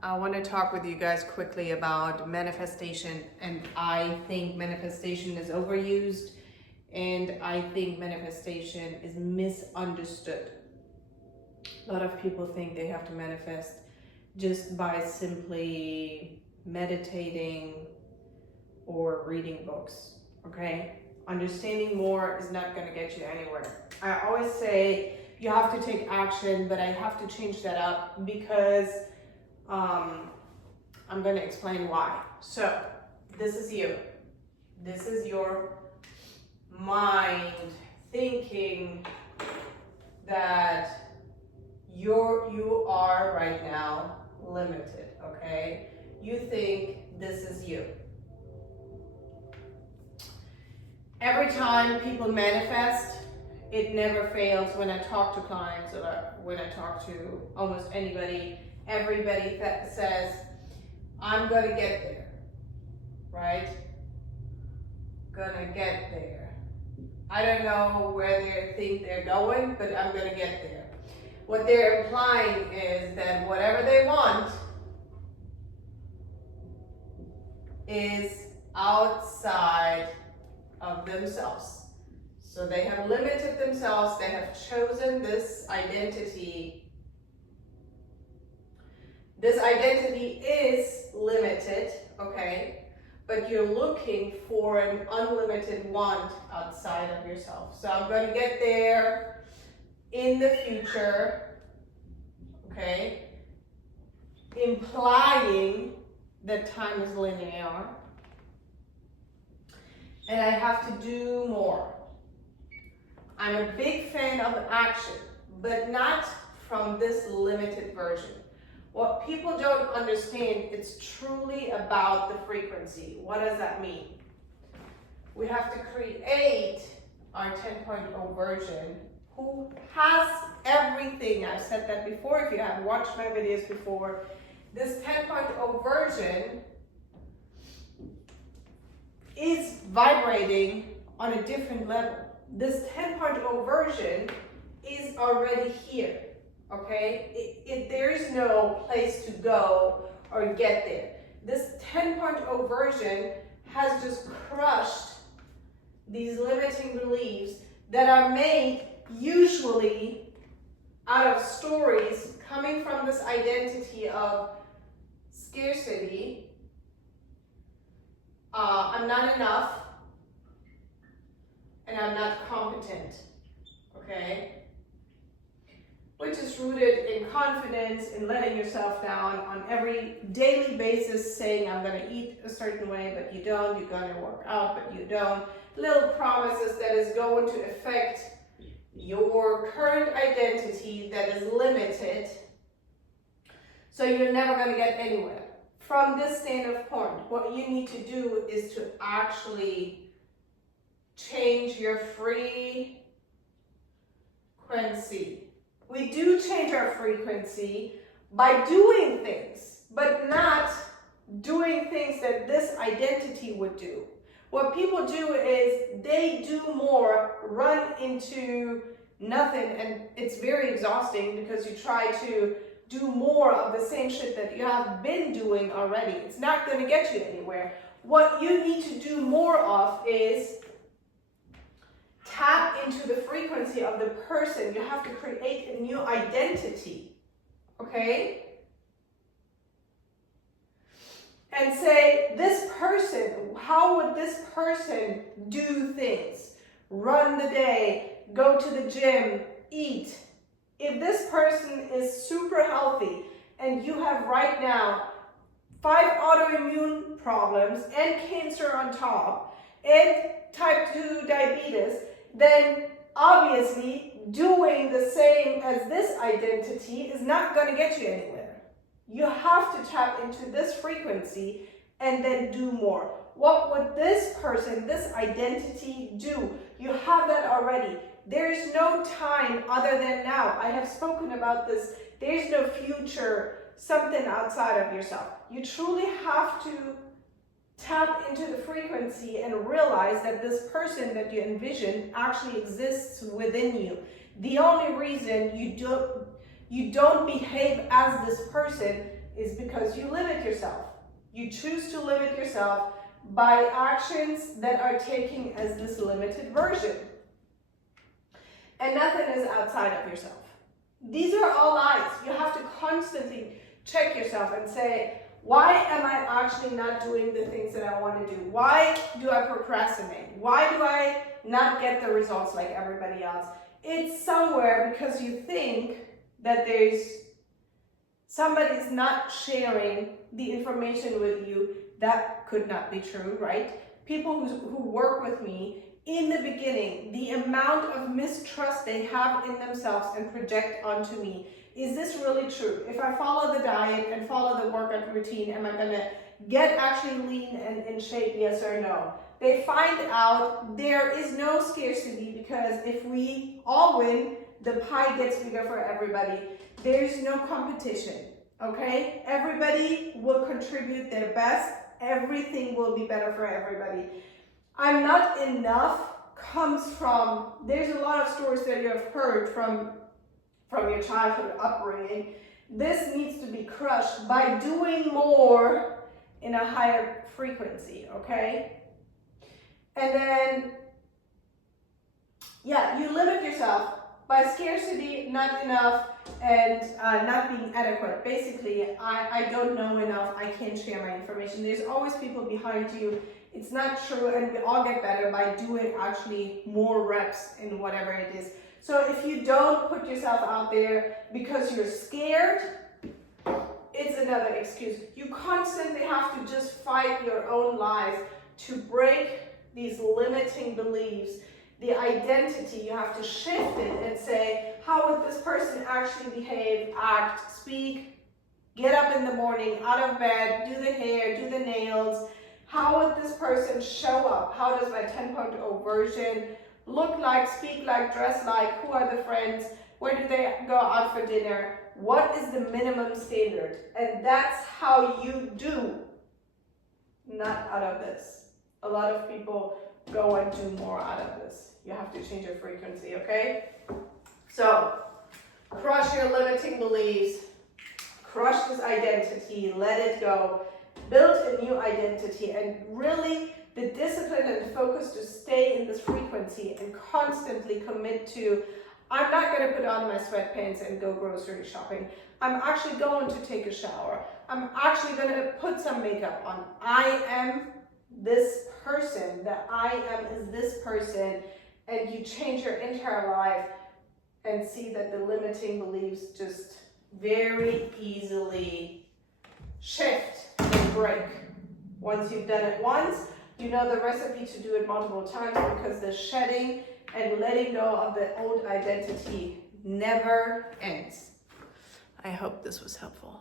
I want to talk with you guys quickly about manifestation, and I think manifestation is overused, and I think manifestation is misunderstood. A lot of people think they have to manifest just by simply meditating or reading books, okay? Understanding more is not going to get you anywhere. I always say you have to take action, but I have to change that up because I'm going to explain why. So, this is you. This is your mind thinking that you are right now limited, okay? You think this is you. Every time people manifest, it never fails. When I talk to clients or when I talk to almost anybody, everybody says, I'm gonna get there, right? Gonna get there. I don't know where they think they're going, but I'm gonna get there. What they're implying is that whatever they want is outside of themselves. So they have limited themselves, they have chosen this identity. This identity is limited, okay? But you're looking for an unlimited want outside of yourself. So I'm going to get there in the future, okay? Implying that time is linear. And I have to do more. I'm a big fan of action, but not from this limited version. What people don't understand, it's truly about the frequency. What does that mean? We have to create our 10.0 version who has everything. I've said that before. If you have watched my videos before, this 10.0 version is vibrating on a different level. This 10.0 version is already here, okay? There is no place to go or get there. This 10.0 version has just crushed these limiting beliefs that are made usually out of stories coming from this identity of scarcity. I'm not enough, and I'm not competent, okay? Which is rooted in confidence, in letting yourself down on every daily basis, saying I'm gonna eat a certain way, but you don't, you're gonna work out, but you don't. Little promises that is going to affect your current identity that is limited, so you're never gonna get anywhere. From this standard point, what you need to do is to actually change your frequency. We do change our frequency by doing things, but not doing things that this identity would do. What people do is they do more, run into nothing, and it's very exhausting because you try to do more of the same shit that you have been doing already. It's not going to get you anywhere. What you need to do more of is tap into the frequency of the person. You have to create a new identity, okay? And say, this person, how would this person do things? Run the day, go to the gym, eat. If this person is super healthy and you have right now 5 autoimmune problems and cancer on top and type 2 diabetes, then obviously doing the same as this identity is not going to get you anywhere. You have to tap into this frequency and then do more. What would this person, this identity do? You have that already. There is no time other than now. I have spoken about this. There's no future, something outside of yourself. You truly have to tap into the frequency and realize that this person that you envision actually exists within you. The only reason you don't behave as this person is because you limit yourself. You choose to limit yourself by actions that are taken as this limited version. And nothing is outside of yourself. These are all lies. You have to constantly check yourself and say, why am I actually not doing the things that I want to do? Why do I procrastinate? Why do I not get the results like everybody else? It's somewhere because you think that somebody's not sharing the information with you. That could not be true, right? People who work with me, in the beginning, the amount of mistrust they have in themselves and project onto me. Is this really true? If I follow the diet and follow the workout routine, am I going to get actually lean and in shape, yes or no? They find out there is no scarcity because if we all win, the pie gets bigger for everybody. There's no competition, okay? Everybody will contribute their best. Everything will be better for everybody. I'm not enough comes from, there's a lot of stories that you have heard from your childhood upbringing. This needs to be crushed by doing more in a higher frequency, okay? And then, yeah, you limit yourself by scarcity, not enough, and not being adequate. Basically, I don't know enough, I can't share my information. There's always people behind you. It's not true, and we all get better by doing actually more reps in whatever it is. So if you don't put yourself out there because you're scared, it's another excuse. You constantly have to just fight your own lies to break these limiting beliefs. The identity, you have to shift it and say, how would this person actually behave, act, speak, get up in the morning, out of bed, do the hair, do the nails? How would this person show up? How does my 10.0 version look like, speak like, dress like? Who are the friends? Where do they go out for dinner? What is the minimum standard? And that's how you do, not out of this. A lot of people go and do more out of this. You have to change your frequency, okay? So, crush your limiting beliefs, crush this identity, let it go, build a new identity, and really the discipline and focus to stay in this frequency and constantly commit to, I'm not going to put on my sweatpants and go grocery shopping. I'm actually going to take a shower. I'm actually going to put some makeup on. I am this person. That I am is this person. And you change your entire life and see that the limiting beliefs just very easily shift and break. Once you've done it once, you know the recipe to do it multiple times, because the shedding and letting go of the old identity never ends. I hope this was helpful.